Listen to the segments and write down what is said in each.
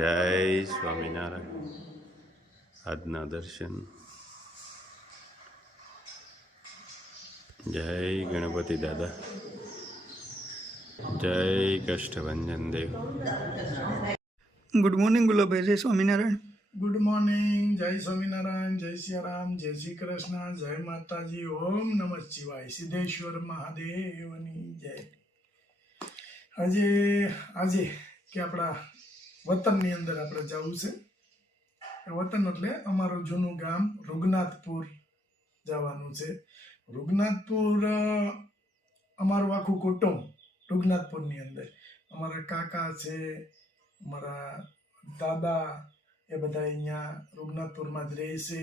જય સ્વામિનારાયણ. આજના દર્શન. જય ગણપતિ દાદા. જય કષ્ટભંજન દેવ. Good morning Gulabbhai. જય સ્વામિનારાયણ. Good morning. જય સ્વામિનારાયણ, જય સિયારામ, જય શ્રી કૃષ્ણ, જય માતાજી, ઓમ નમઃ શિવાય, સિદ્ધેશ્વર મહાદેવની જય. આજે કે આપણા વતનની અંદર આપણે જવું છે. વતન એટલે અમારું જૂનું ગામ રૂગનાથપુર જવાનું છે. રૂગનાથપુર અમારું આખું કુટુંબ રૂગનાથપુરની અંદર, અમારા કાકા છે, અમારા દાદા, એ બધા અહીંયા રૂગનાથપુરમાં જ રહે છે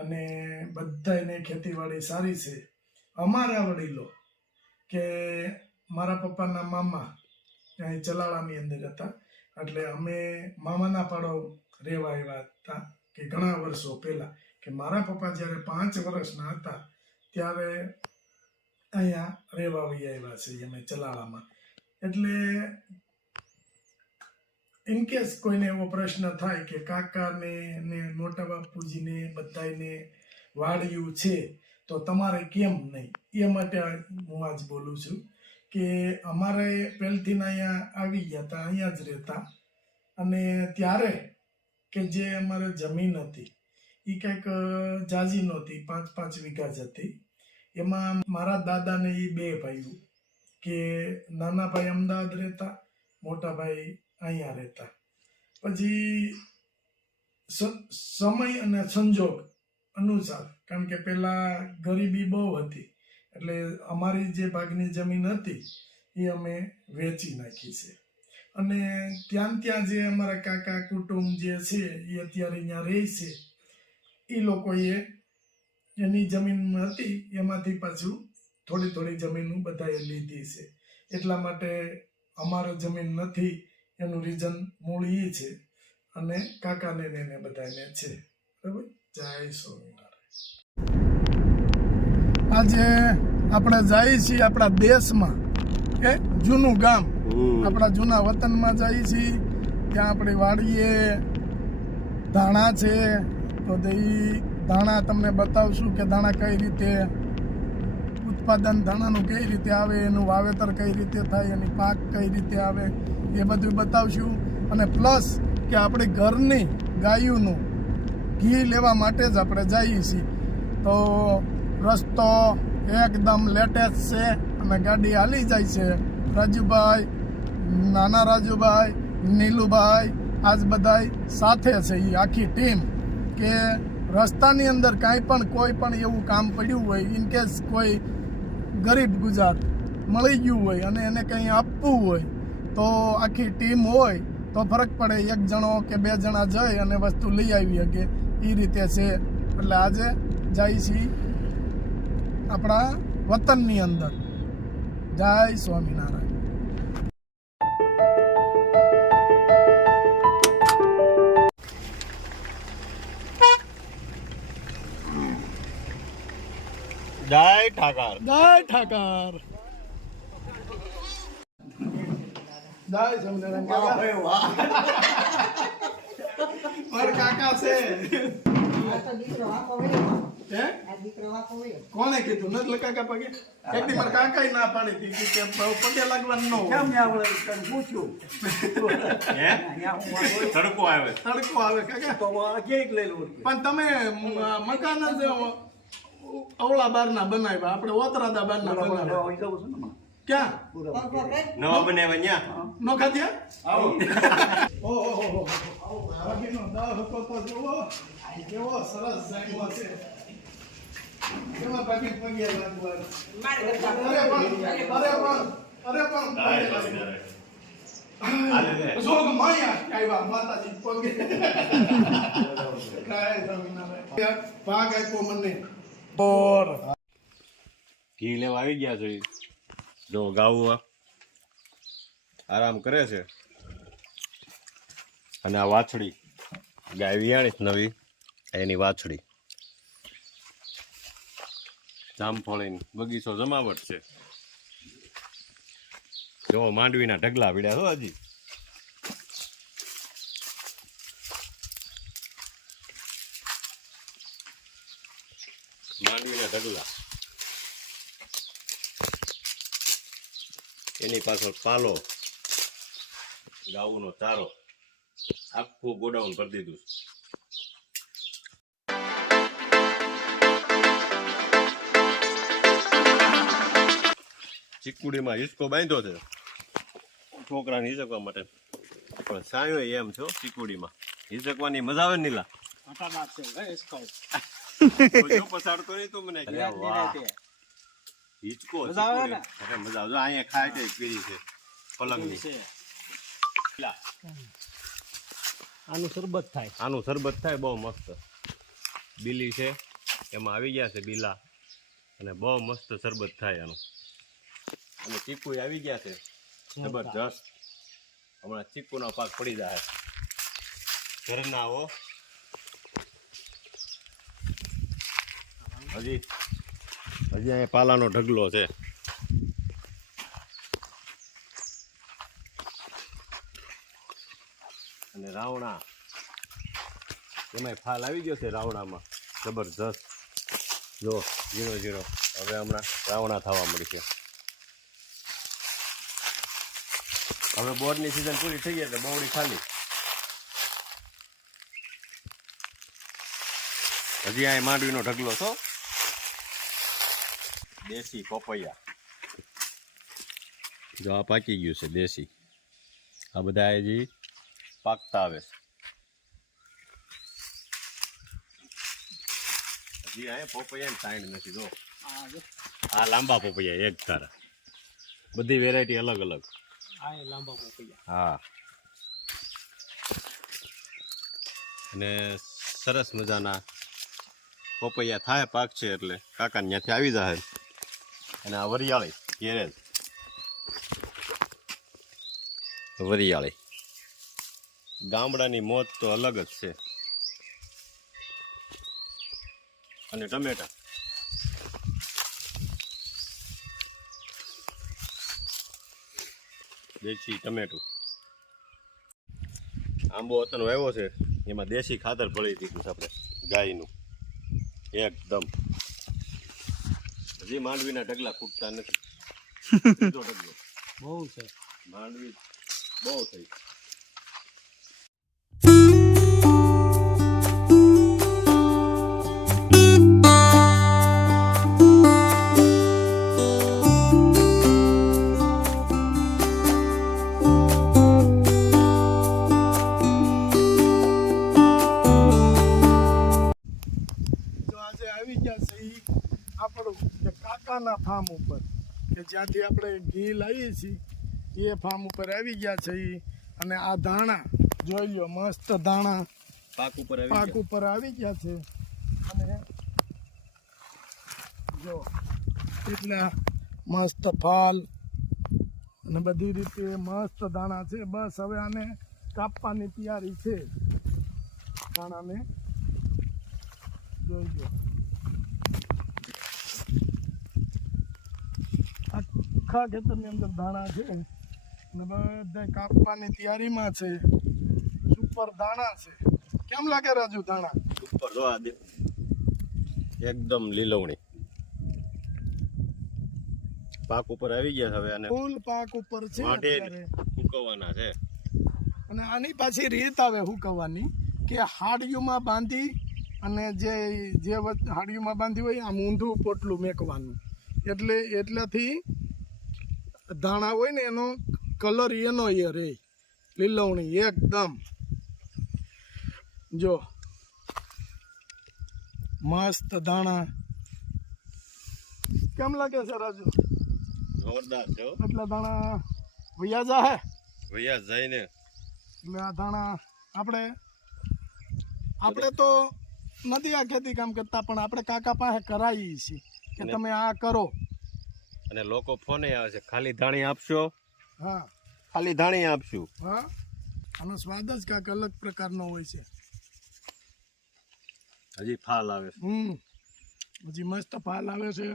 અને બધાને ખેતીવાડી સારી છે. અમારા વડીલો કે મારા પપ્પાના મામા ત્યાં ચલાળાની અંદર હતા, એટલે અમે મામાના પાડો રહેવા આવ્યા હતા કે ઘણા વર્ષો પહેલા, કે મારા પપ્પા જ્યારે 5 વર્ષના હતા ત્યારે અહીંયા રહેવા આવ્યા છે અમે ચલાળામાં. એટલે ઇનકેસ કોઈને એવો પ્રશ્ન થાય કે કાકાને ને મોટા બાપુજીને બધાને વાડિયું છે તો તમારે કેમ નહીં, એ માટે હું આજ બોલું છું કે અમારે પહેલથી અહીંયા આવી ગયા હતા, અહીંયા જ રહેતા. અને ત્યારે કે જે અમારે જમીન હતી એ કંઈક જાજી નહોતી, 5-5 વીઘા જ હતી. એમાં મારા દાદાને એ 2 ભાઈઓ, કે નાના ભાઈ અમદાવાદ રહેતા, મોટા ભાઈ અહીંયા રહેતા. પછી સમય અને સંજોગ અનુસાર, કારણ કે પેલા ગરીબી બહુ હતી, એટલે અમારી જે ભાગની જમીન હતી એ અમે વેચી નાખી છે. અને ત્યાં જે અમારા કાકા કુટુંબ જે છે એ અત્યારે અહીંયા રહે છે, એ લોકોએ એની જમીન હતી એમાંથી પાછું થોડી જમીન બધાએ લીધી છે. એટલા માટે અમારે જમીન નથી એનું રીઝન મૂળ એ છે, અને કાકાને ને બધાને છે. બરાબર. જય સ્વામિનારાયણ. આજે આપણે જઈએ છીએ આપણા દેશમાં, કે જૂનું ગામ, આપણા જૂના વતનમાં જઈએ છીએ. ત્યાં આપણી વાડીએ ધાણા છે, તો એ ધાણા તમને બતાવશું કે ધાણા કઈ રીતે ઉત્પાદન, ધાણાનું કઈ રીતે આવે, એનું વાવેતર કઈ રીતે થાય, એની પાક કઈ રીતે આવે, એ બધું બતાવશું. અને પ્લસ કે આપણી ઘરની ગાયોનું ઘી લેવા માટે જ આપણે જઈએ છીએ. તો રસ્તો એકદમ લેટેસ્ટ છે અને ગાડી હાલી જાય છે. રાજુભાઈ, નાના રાજુભાઈ, નીલુભાઈ, આજ બધા સાથે છે, એ આખી ટીમ. કે રસ્તાની અંદર કાંઈ પણ કોઈ પણ એવું કામ પડ્યું હોય, ઇનકેસ કોઈ ગરીબ ગુજરાત મળી ગયું હોય અને એને કંઈ આપવું હોય, તો આખી ટીમ હોય તો ફરક પડે. 1 જણો કે 2 જણા જઈ અને વસ્તુ લઈ આવી શકે, એ રીતે છે. એટલે આજે જાય છીએ આપણા વતનની અંદર. જય સ્વામિનારાયણ. જય ઠાકર. જય ઠાકર. જય સ્વામિનારાયણ. મારા કાકા છે. કોને કીધું? નથી કાકા પગે એકદી મારા કાકા ના પાડી હતી કે પગે લાગવાનું ન હોય. તડકો આવે કાકા, પણ તમે મકાન જ અવળા બારના બનાવ્યા, આપણે ઓતરાદા બારના બનાવ્યા. ક્યાં નવા બનાવ્યા ન્યા નો ખાધ્યા? ઓહો, બાકીનો દાવ હતો તો જુઓ કેવો સરસ જામ્યો છે. એમાં બાકી પગે લાગવાનું. અરે પણ જોગ માયા આવ્યા માતાજી પગે. કાય સ્વામિનારાયણ. ભાગ આપ્યો મને. ઘી લેવા આવી ગયા છે. જો ગાવું આરામ કરે છે, અને આ વાછડી ગાય વિયાણી નવી, એની વાછડી. જામફળીની બગીચો જમાવટ છે. જો માંડવીના ઢગલા પીડ્યા છો હજી. માંડવીના ઢગલા, એની પાછળ પાલો, ગાઉનો ચારો, આખું ગોડાઉન કરી દીધું. ચીકુડીમાં હિસકો બાંધ્યો છે છોકરાને હિસકવા માટે, પણ સાયો એમ છો ચીકુડીમાં હિસકવાની મજા આવે ને નીલા. પસાડતો નહીં તો મને હિચકો મજા આવે. અહીંયા ખાય છે પીરી છે પલંગની. આનું શરબત થાય બહુ મસ્ત. બીલી છે એમાં આવી ગયા છે બીલા, અને બહુ મસ્ત શરબત થાય આનું. અને ચીકુ આવી ગયા છે જબરજસ્ત. હમણાં ચીકુનો પાક પડી જાય. ઘરના આવો હજી અહીંયા પાલાનો ઢગલો છે. અને રાવણા એમાંય ફાલ આવી ગયો છે. રાવણામાં જબરજસ્ત જો ઝીરો ઝીરો. હવે હમણાં રાવણા થવા મળશે. હવે બોરની સિઝન પૂરી થઈ ગઈ એટલે બવડી ખાલી. હજી અહીં માંડવીનો ઢગલો છો. દેશી પપૈયા જો આ પાકી ગયું છે દેશી. આ બધા હજી પાકતા આવે છે. હજી અહીંયા પપૈયા સાઈડ નથી જો. આ લાંબા પપૈયા એક તારા, બધી વેરાયટી અલગ અલગ. હા, અને સરસ મજાના પપૈયા થાય પાક છે એટલે કાકા ત્યાંથી આવી જાય. અને આ વરિયાળી કેરેલ, વરિયાળી ગામડાની મોજ તો અલગ જ છે. અને ટમેટા દેશી ટમેટું. આંબો અત્યારનો આવ્યો છે એમાં દેશી ખાતર ભળી દીધું છે આપણે ગાયનું એકદમ. હજી માંડવીના ઢગલા ખૂટતા નથી. બીજો ઢગલો બહુ છે. માંડવી બહુ થઈ. આપણું કાકાના ફાર્મ ઉપર કે જ્યાંથી આપણે ઘી લાવીએ છીએ એ ફાર્મ ઉપર આવી ગયા છે. અને આ ધાણા જોઈ લો, મસ્ત ધાણા પાક ઉપર આવી ગયા છે. અને જો એટલા મસ્ત ફાલ અને બધી રીતે મસ્ત ધાણા છે. બસ હવે આને કાપવાની તૈયારી છે. ધાણાને જોઈ લો, આખા ખેતરની અંદર ધાણા છે અને બધા કાપવાની તૈયારીમાં છે. સુપર ધાણા છે. કેમ લાગે રાજુ ધાણા? ઉપર જોવા દે, એકદમ લીલવણી પાક ઉપર આવી ગયા હવે. અને ફૂલ પાક ઉપર છે અત્યારે. સુકવવાના છે. અને આની પાછી રીત આવે હુકવવાની કે હાડીઓમાં બાંધી અને જે હાડીઓમાં બાંધી હોય આમ ઊંધું પોટલું મેકવાનું. એટલેથી ધાણા હોય ને એનો કલર એનો એ રે લીલવણી એકદમ. જો મસ્ત ધાણા કેમ લાગે છે રાજુ? જોરદાર છે. એટલા ધાણા વૈયા જાય વૈયા જઈને એટલે આ ધાણા આપણે તો નથી આ ખેતી કામ કરતા, પણ આપણે કાકા પાસે કરાવીએ છીએ કે તમે આ કરો. અને લોકો ફોને આવે છે, ખાલી ધાણી આપશો? હા, ખાલી ધાણી આપશું. હા, આનો સ્વાદ જ કાંઈક અલગ પ્રકારનો હોય છે. હજી ફાલ આવે છે. હજી મસ્ત ફાલ આવે છે.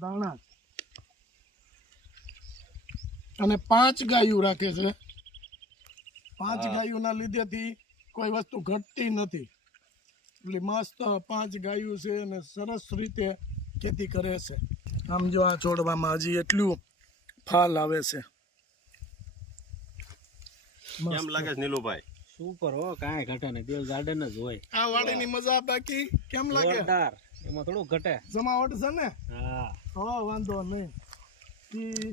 દાણા અને 5 ગાયું રાખે છે. 5 ગાયોના લીધેથી કોઈ વસ્તુ ઘટતી નથી. એટલે મસ્ત 5 ગાયું છે અને સરસ રીતે ખેતી કરે છે. આમ જો આ છોડવામાં હજી એટલું ફાલ આવે છે. કેમ લાગે છે નીલુભાઈ? સુપર હો, કાંઈ ઘટે નહીં, દેવ ગાર્ડન જ હોય. આ વાડીની મજા બાકી કેમ લાગે? જોરદાર, એમાં થોડું ઘટે. જમાવટ છે ને? હા, હો, વાંધો નહીં. ઈ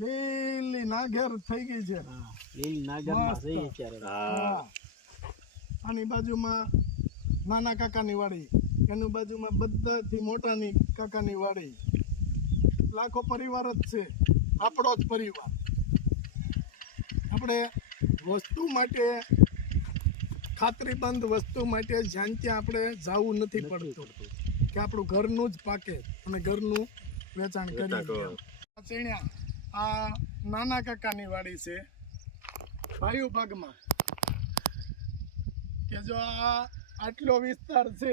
લીલી નાઘેર થઈ ગઈ છે. હા, લીલી નાગરમાં મસ્ત. છે અત્યારે. હા. આની બાજુમાં નાના કાકાની વાડી, એની બાજુમાં બધાથી મોટાની કાકાની વાડી. લાખો પરિવાર જ છે, આપણો જ પરિવાર. આપણે વસ્તુ માટે, ખાતરીબંધ વસ્તુ માટે જ્યાં ત્યાં આપણે જવું નથી પડતું, કે આપણું ઘરનું જ પાકે અને ઘરનું વેચાણ કરીએ. ચીણ્યા આ નાના કાકાની વાડી છે વાયુ ભાગમાં, કે જો આ આટલો વિસ્તાર છે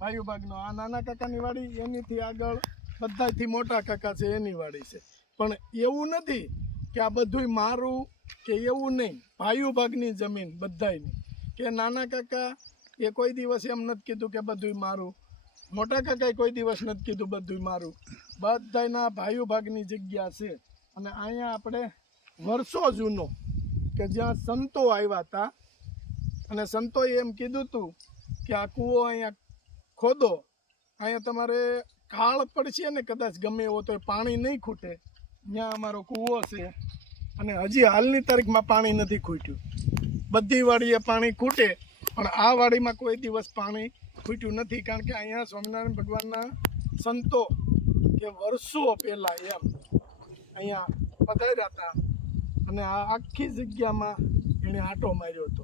વાયુ ભાગનો, આ નાના કાકાની વાડી, એનીથી આગળ બધાથી મોટા કાકા છે એની વાડી છે. પણ એવું નથી કે આ બધુંય મારું કે એવું નહીં, વાયુ ભાગની જમીન બધાયની. કે નાના કાકા એ કોઈ દિવસ એમ નથી કીધું કે બધુંય મારું, મોટા કાકાએ કોઈ દિવસ નથી કીધું બધુંય મારું. બધાયના ભાઈઓ ભાગની જગ્યા છે. અને અહીંયા આપણે વર્ષો જૂનો, કે જ્યાં સંતો આવ્યા હતા અને સંતોએ એમ કીધું હતું કે આ કૂવો અહીંયા ખોદો, અહીંયા તમારે કાળ પડશે ને કદાચ ગમે એવો તો પાણી નહીં ખૂટે. ત્યાં અમારો કૂવો છે અને હજી હાલની તારીખમાં પાણી નથી ખૂટ્યું. બધી વાડીએ પાણી ખૂટે પણ આ વાડીમાં કોઈ દિવસ પાણી ખૂટ્યું નથી, કારણ કે અહીંયા સ્વામિનારાયણ ભગવાનના સંતો કે વર્ષો પહેલાં એમ અહીંયા પધાર્યા હતા અને આ આખી જગ્યામાં એણે આંટો માર્યો હતો.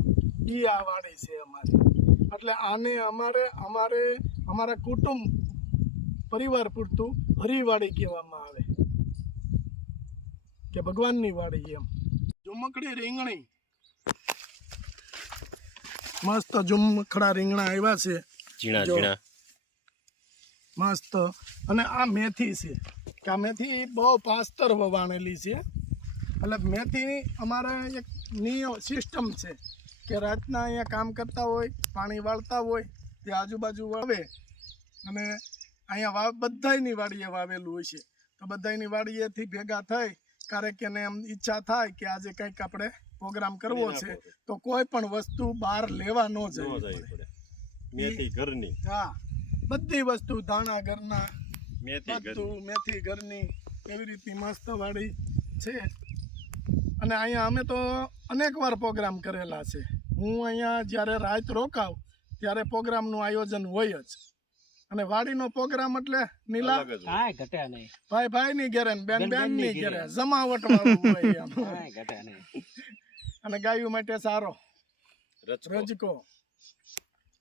એ આ વાડી છે અમારી. એટલે આને અમારા કુટુંબ પરિવાર પૂરતું હરિવાડી કહેવામાં આવે, કે ભગવાનની વાડી એમ. ઝુમકડી રીંગણી, મસ્ત ઝુમખડા રીંગણા આવ્યા છે, ઝીણા જો. ઝીણા મસ્ત. અને આ મેથી છે, કે આ મેથી બહુ પાસ્તર વવાણેલી છે. એટલે મેથીની અમારે એક નિયમ સિસ્ટમ છે કે રાતના અહીંયા કામ કરતા હોય, પાણી વાળતા હોય, તે આજુબાજુ વાવે અને અહીંયા બધાયની વાડીએ વાવેલું હોય છે. તો બધાયની વાડીએથી ભેગા થઈ ક્યારેક એને એમ ઈચ્છા થાય કે આજે કંઈક આપણે પ્રોગ્રામ કરવો છે, તો કોઈ પણ વસ્તુ બહાર લેવા ન જવી પડે. મેથી ઘરની, હા, બધી વસ્તુ ધાણા ઘરના, મેથી બધું મેથી ઘરની, એવી રીતની મસ્ત વાડી છે. અને અહીંયા અમે તો અનેક વાર પ્રોગ્રામ કરેલા છે. હું અહીંયા જ્યારે રાત રોકાવ ત્યારે પ્રોગ્રામનું આયોજન હોય જ. અને વાડીનો પ્રોગ્રામ એટલે નીલા અલગ જ હોય. કાંઈ ઘટે નહીં, ભાઈ ની ઘરે ને બેન ની ઘરે. ઘરે જમાવટ વાળું હોય એમ. કાંઈ ઘટે નહીં. અને ગાયું માટે સારો રચકો. રજકો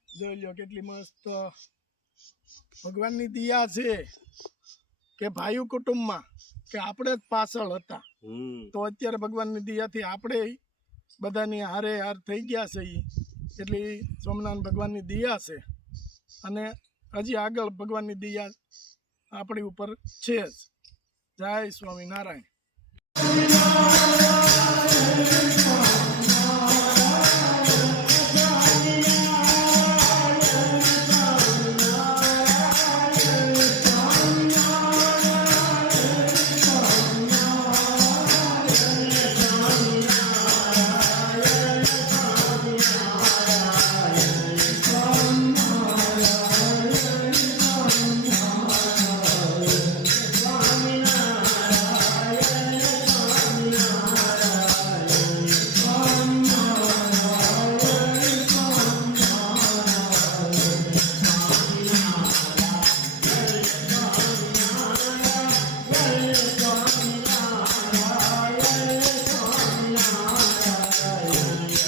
જોઈ લો કેટલી મસ્ત ભગવાનની દિયા છે કે ભાઈઓ કુટુંબમાં કે આપણે જ પાછળ હતા, તો અત્યારે ભગવાનની દિયાથી આપણે બધાની હારે હાર થઈ ગયા છે. એટલી સ્વામિનારાયણ ભગવાનની દિયા છે અને હજી આગળ ભગવાનની દિયા આપણી ઉપર છે જ. જય સ્વામિનારાયણ.